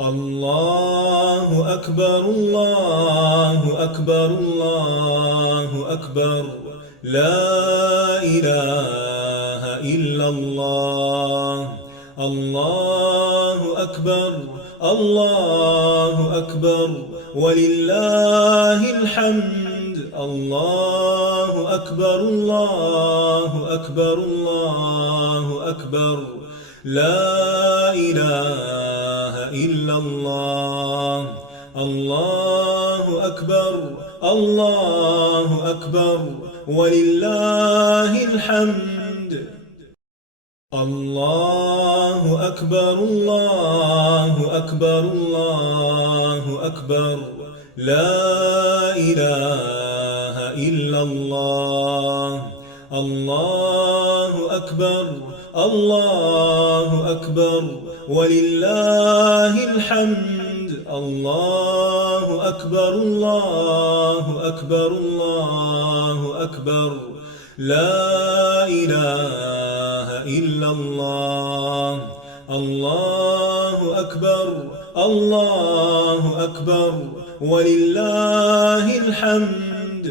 الله أكبر الله أكبر الله أكبر. لا إله إلا الله. الله أكبر الله أكبر ولله الحمد. الله أكبر الله أكبر الله أكبر. لا إله إلا الله. الله أكبر الله أكبر ولله الحمد. الله أكبر الله أكبر الله أكبر. لا إله إلا الله. الله أكبر الله أكبر ولله الحمد. الله أكبر الله أكبر الله أكبر. لا إله إلا الله. الله أكبر الله أكبر ولله الحمد.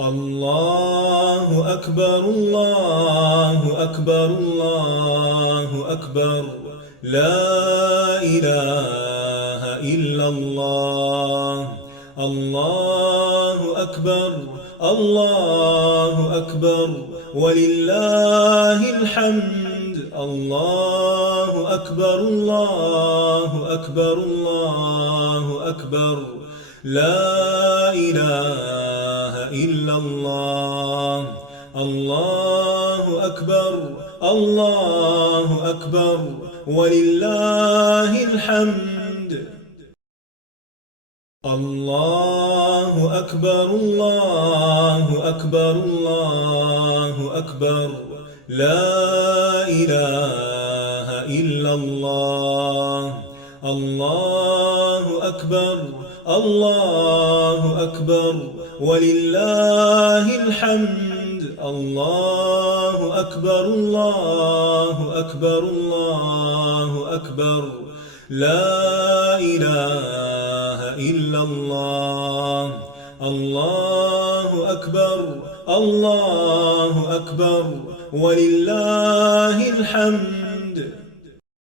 الله أكبر الله أكبر الله أكبر. لا إله إلا الله. الله أكبر الله أكبر ولله الحمد. الله أكبر الله أكبر الله أكبر. لا إله إلا الله. الله أكبر الله أكبر ولله الحمد. الله أكبر الله أكبر الله أكبر. لا إله إلا الله. الله أكبر الله أكبر ولله الحمد. الله أكبر الله أكبر الله أكبر. لا إله إلا الله. الله أكبر الله أكبر ولله الحمد.